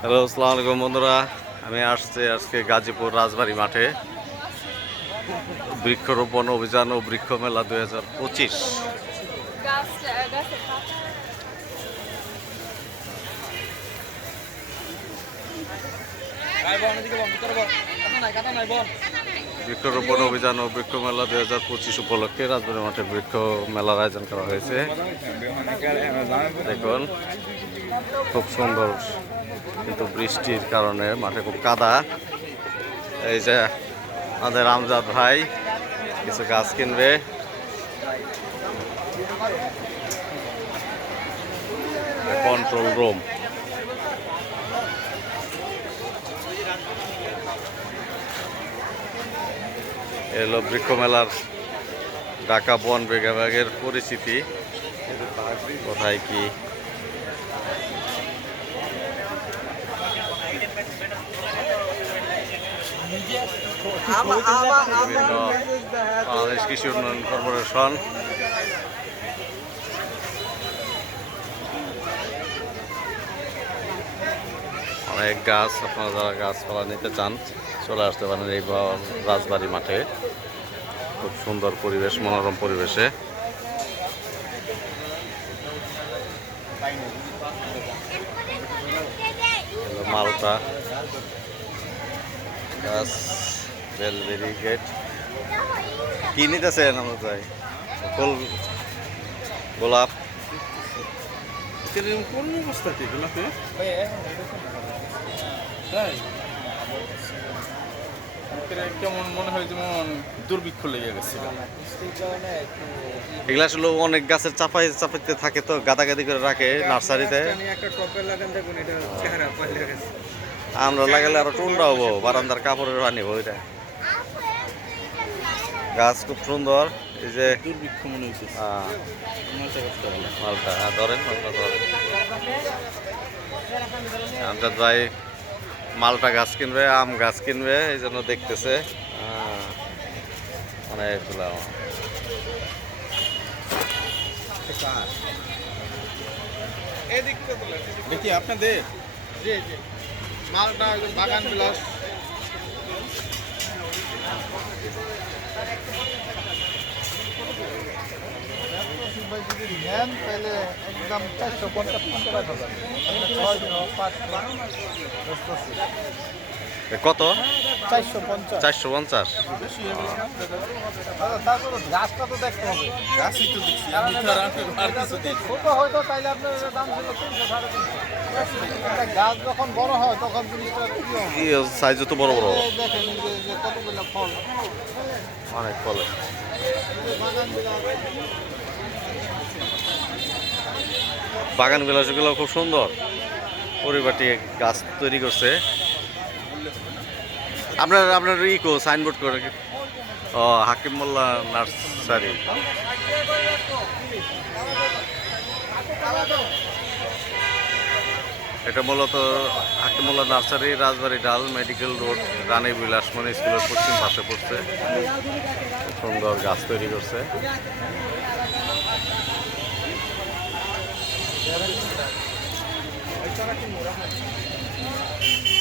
Hello আসসালামু আলাইকুম বন্ধুরা। আমি আসছি আজকে গাজীপুর রাজবাড়ি মাঠে। বৃক্ষরোপণ অভিযান ও বৃক্ষ মেলা দুই হাজার পঁচিশ। বৃক্ষরোপণ অভিযান ও বৃক্ষ মেলা দুই হাজার পঁচিশ উপলক্ষে রাজবাড়ি মাঠে বৃক্ষ মেলার আয়োজন করা হয়েছে। দেখুন, খুব সুন্দর কিন্তু বৃষ্টির কারণে মাঠে খুব কাদা। এই যে আমাদের আমজাদ ভাই কিছু গাছ কিনবে। কন্ট্রোল রুম এলো বৃক্ষ মেলার ঢাকা বন বিভাগের পরিচিতি। কোথায় কি? বিভিন্ন বাংলাদেশ কৃষি উন্নয়ন কর্পোরেশন। অনেক গাছ, আপনারা যারা গাছপালা নিতে চান, চলে আসতে পারেন এই রাজবাড়ি মাঠে। খুব সুন্দর পরিবেশ, মনোরম পরিবেশে। মালটা। গাছ, বেলবেরি গেট। কি নিতেছেন আমরা তাই? ফুল গোলাপ। কোন অবস্থাতে গোলাপে তাই? ভিতরে কেমন মনে হয় যেমন দুর্ভিক্ষ লেগে গেছিল এগুলা আসলে অনেক গাছের চাপাই চাপাইতে থাকে তো গাদাগাদি করে রাখে নার্সারিতে। একটা টপে লাগান দেখুন এটা চেহারা পাল্টে গেছে। আমরা লাগালে আরও টুন্ডা হব বারান্দার কাপড়ের বানিব ওইটা গাছ খুব সুন্দর এই যে দুর্ভিক্ষ মনে মালটা মালটা হ্যাঁ ধরেন মালটা ধরেন। আমজাদ ভাই মালটা গাছ কিনবে আম গাছ কিনবে এই জন্য দেখতেছে। অনেকগুলো দেখি আপনাদের? জি জি। মালটা বাগান বিলাস। নেন তাহলে একদম চারশো পঞ্চাশ টাকা কত? চারশো পঞ্চাশ। চারশো পঞ্চাশ। তারপরে গাছটা তো দেখতে হবে। গাছই তো দেখছি ছোট হয়তো তাইলে আপনার দাম ছিল তিনশো সাড়ে তিনশো। গাছ যখন বড় হয় তখন জিনিসটা কি হবে? সাইজ তো বড় বড়? দেখেন যে- যে কতগুলো ফল। অনেক ফলে। বাগান বাগান বিলাসগুলো খুব সুন্দর। পরিবারটি গাছ তৈরি করছে। আপনার আপনার ই কো সাইনবোর্ড করে ও, হাকিম মোল্লা নার্সারি। এটা মূলত হাকিমুল্লাহ নার্সারি, রাজবাড়ি ডাল, মেডিকেল রোড, রানী বিলাসমণি স্কুলের পশ্চিম পাশে পড়ছে। সুন্দর গাছ তৈরি করছে। Thank you.